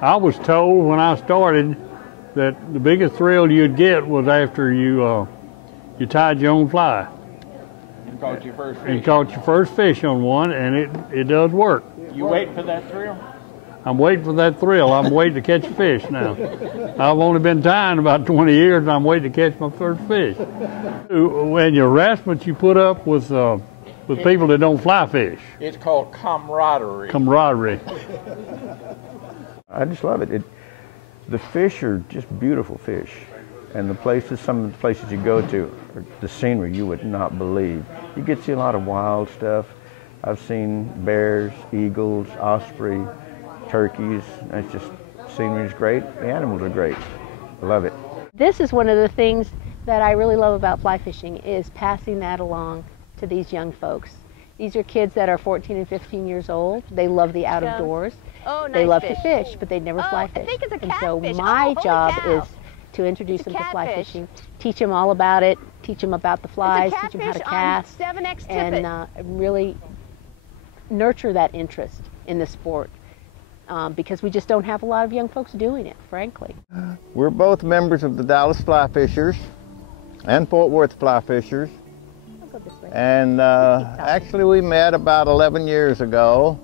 I was told when I started that the biggest thrill you'd get was after you tied your own fly. And caught your first fish. And caught your first fish on one, and it does work. You waiting for that thrill? I'm waiting for that thrill. I'm waiting to catch a fish now. I've only been tying about 20 years, and I'm waiting to catch my first fish. When you're harassment, you put up with people that don't fly fish. It's called camaraderie. Camaraderie. I just love it. The fish are just beautiful fish. And some of the places you go to, the scenery you would not believe. You get to see a lot of wild stuff. I've seen bears, eagles, osprey, turkeys. It's just, scenery is great. The animals are great. I love it. This is one of the things that I really love about fly fishing, is passing that along to these young folks. These are kids that are 14 and 15 years old. They love the out of doors. Oh, nice. They love fish. to fish, but they never fly fish. I think it's a and so catfish. my job cow. is to introduce them to fly catfish. fishing, teach them all about it, teach them about the flies, teach them how to cast, 7X and really nurture that interest in the sport, because we just don't have a lot of young folks doing it, frankly. We're both members of the Dallas Fly Fishers and Fort Worth Fly Fishers. I'll go this way. And actually we met about 11 years ago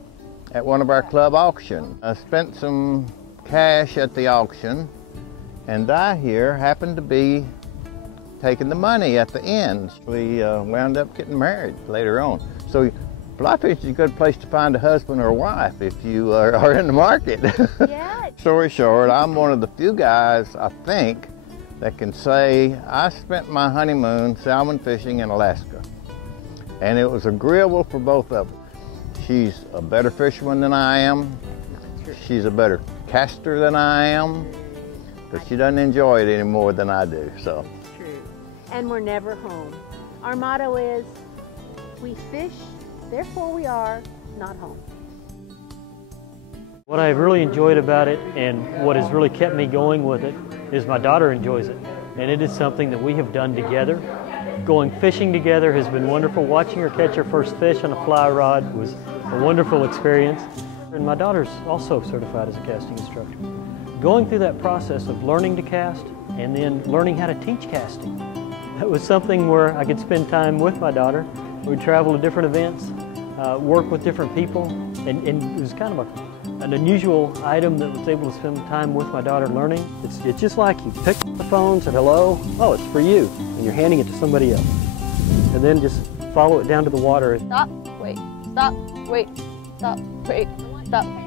at one of our club auctions. I spent some cash at the auction, and I here happened to be taking the money at the end. We wound up getting married later on. So fly fishing is a good place to find a husband or a wife if you are in the market. Yeah. Story short, I'm one of the few guys, I think, that can say I spent my honeymoon salmon fishing in Alaska. And it was agreeable for both of them. She's a better fisherman than I am. She's a better caster than I am. But she doesn't enjoy it any more than I do, so. True. And we're never home. Our motto is, we fish, therefore we are not home. What I've really enjoyed about it, and what has really kept me going with it, is my daughter enjoys it. And it is something that we have done together. Going fishing together has been wonderful. Watching her catch her first fish on a fly rod was a wonderful experience. And my daughter's also certified as a casting instructor. Going through that process of learning to cast and then learning how to teach casting, that was something where I could spend time with my daughter. We'd travel to different events, work with different people, and it was kind of an unusual item that was able to spend time with my daughter learning. It's just like you pick up the phone, said hello, oh, it's for you, and you're handing it to somebody else. And then just follow it down to the water. Stop, wait, stop, wait, stop, wait, stop.